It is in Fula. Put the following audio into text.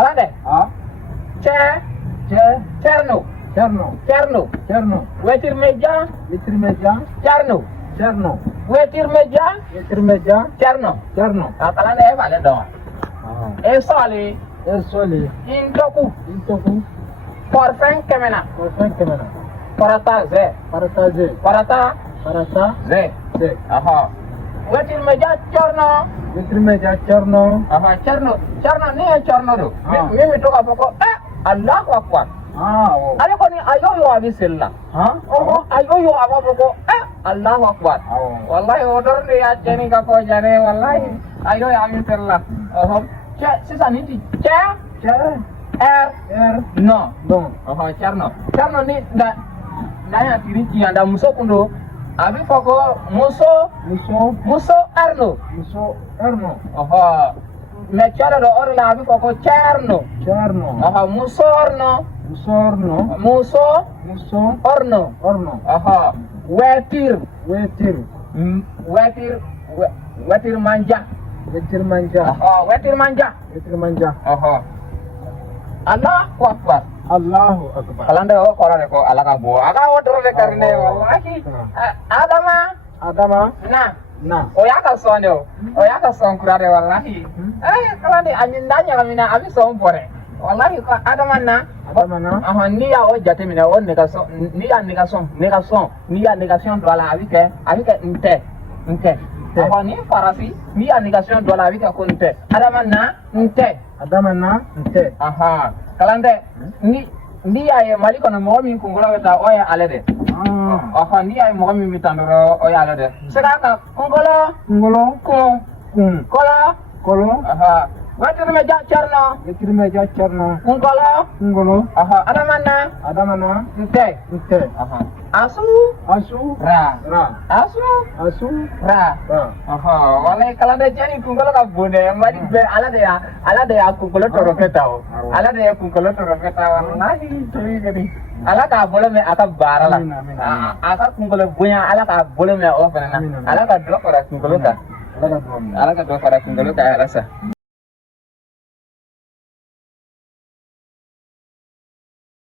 kalande Ah. ce cerno wetir meja cerno wetir meja cerno kalande e vale do e soli intoku porfen kemena parata ze aha wetir meja cerno aha cerno ni e cerno do mi to ka poko Allahu akbar ale ko ni ayo abisilla ayo ababo Allahu akbar wallahi odor de ya jeni ka ko jare wallahi ayo abisilla sisa ni ti no cerno ni da ya tiriti anda muso kundo abi foko muso erno me cerno do orla abi foko cerno muso orno wetir manja Allahu akbar kalanda o korane ko alaka bo aga odoro de karne wallahi adama na o yaka son kurare wallahi kalande anyindanya kamina abi son bore wallahi ko adama na ni ya o jate mina o négation do la avec inte ni farasi ni ya négation do la avec ko inte adama na inte kalande ni ya mali kono mo min kungulo weta o ya alede ni ya mo min mitandoro o ya alede sedaka kungulo kolo wetir meja cerno kungulo adamana inte asu ra wala kalande jani kungulo ka bone mali be alade ya kungulo toro fetao wallahi tiri gadi alaka bolome aka barala aka kungulo bunya alaka bolome o fenana alaka dokora kungulo ka alasa